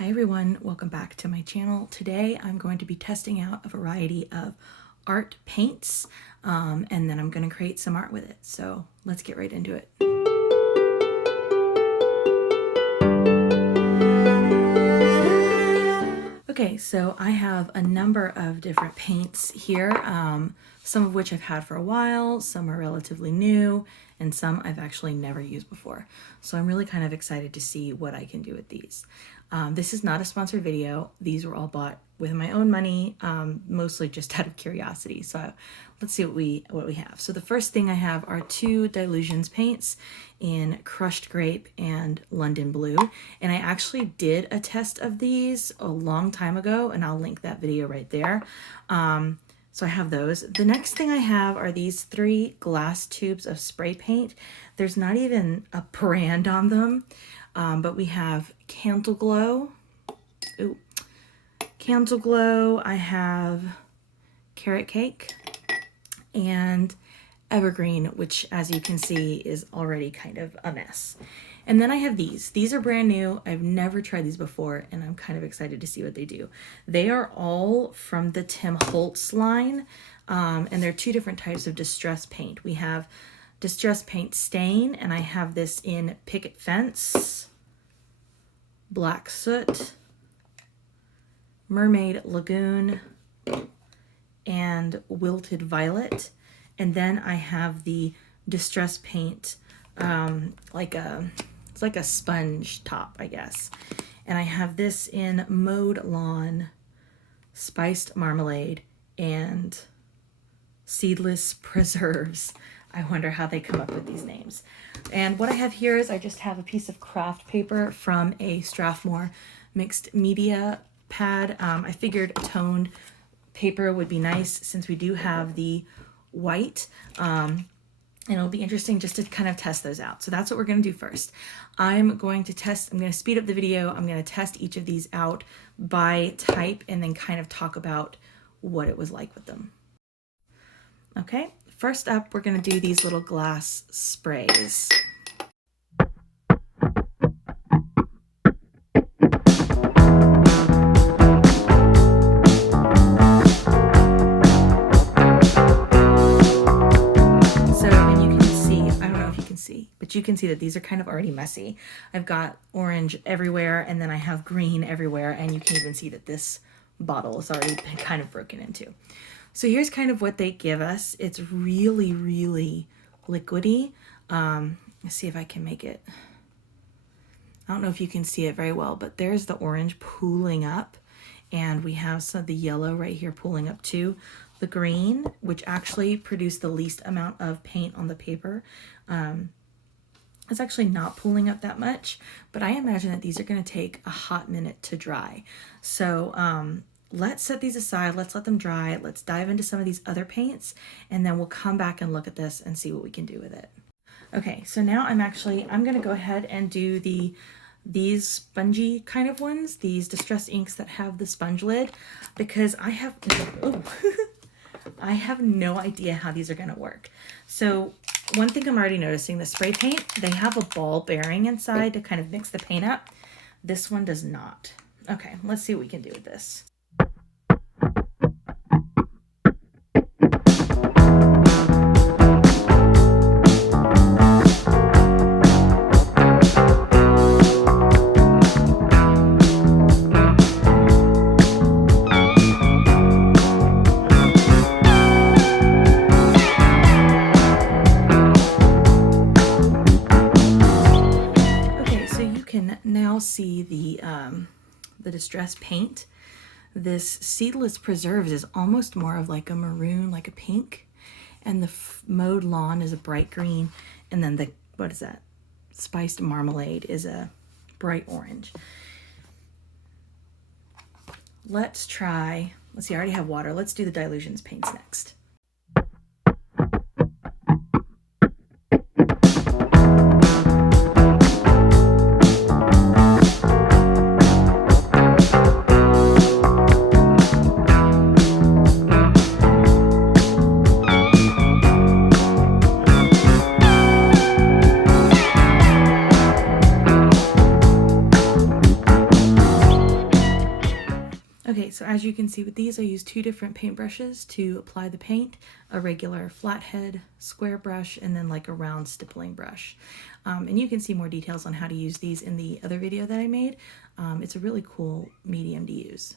Hi everyone, welcome back to my channel. Today I'm going to be testing out a variety of art paints and then I'm going to create some art with it. So let's get right into it. Okay, so I have a number of different paints here, some of which I've had for a while, some are relatively new, and some I've actually never used before. So I'm really kind of excited to see what I can do with these. This is not a sponsored video. These were all bought with my own money, mostly just out of curiosity. So let's see what we have. So the first thing I have are two Dyllusions paints in Crushed Grape and London Blue. And I actually did a test of these a long time ago, and I'll link that video right there. So I have those. The next thing I have are these three glass tubes of spray paint. There's not even a brand on them, but we have Candle Glow. Ooh. Candle Glow. I have Carrot Cake and Evergreen, which as you can see is already kind of a mess. And then I have these. These are brand new. I've never tried these before, and I'm kind of excited to see what they do. They are all from the Tim Holtz line, and they're two different types of distress paint. We have Distress Paint Stain, and I have this in Picket Fence, Black Soot, Mermaid Lagoon, and Wilted Violet. And then I have the Distress Paint, it's like a sponge top, I guess. And I have this in Mowed Lawn, Spiced Marmalade, and Seedless Preserves. I wonder how they come up with these names. And what I have here is I just have a piece of craft paper from a Strathmore mixed media pad. I figured a toned paper would be nice since we do have the white. And it'll be interesting just to kind of test those out. So that's what we're going to do first. I'm going to speed up the video. I'm going to test each of these out by type and then kind of talk about what it was like with them. Okay, first up, we're going to do these little glass sprays. But you can see that these are kind of already messy. I've got orange everywhere, and then I have green everywhere, and you can even see that this bottle is already been kind of broken into. So here's kind of what they give us. It's really, really liquidy. Let's see if I can make it. I don't know if you can see it very well, but there's the orange pooling up, and we have some of the yellow right here pooling up too. The green, which actually produced the least amount of paint on the paper, it's actually not pooling up that much, but I imagine that these are going to take a hot minute to dry. So let's set these aside. Let's let them dry. Let's dive into some of these other paints, and then we'll come back and look at this and see what we can do with it. Okay, so now I'm going to go ahead and do these spongy kind of ones, these distress inks that have the sponge lid, because I have, I have no idea how these are going to work. So one thing I'm already noticing, the spray paint, they have a ball bearing inside to kind of mix the paint up. This one does not. Okay, let's see what we can do with this. See the distress paint. This Seedless Preserves is almost more of like a maroon, like a pink, and the Mowed Lawn is a bright green, and then the, what is that, Spiced Marmalade is a bright orange. Let's see, I already have water. Let's do the Dyllusions paints next. Okay, so as you can see with these, I use two different paintbrushes to apply the paint, a regular flathead square brush, and then like a round stippling brush. And you can see more details on how to use these in the other video that I made. It's a really cool medium to use.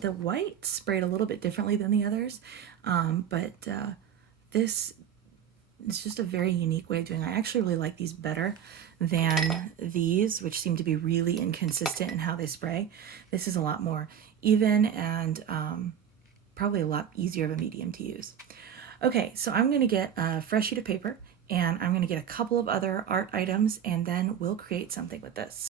The white sprayed a little bit differently than the others, but this is just a very unique way of doing it. I actually really like these better than these, which seem to be really inconsistent in how they spray. This is a lot more even and probably a lot easier of a medium to use. Okay, so I'm going to get a fresh sheet of paper and I'm going to get a couple of other art items and then we'll create something with this.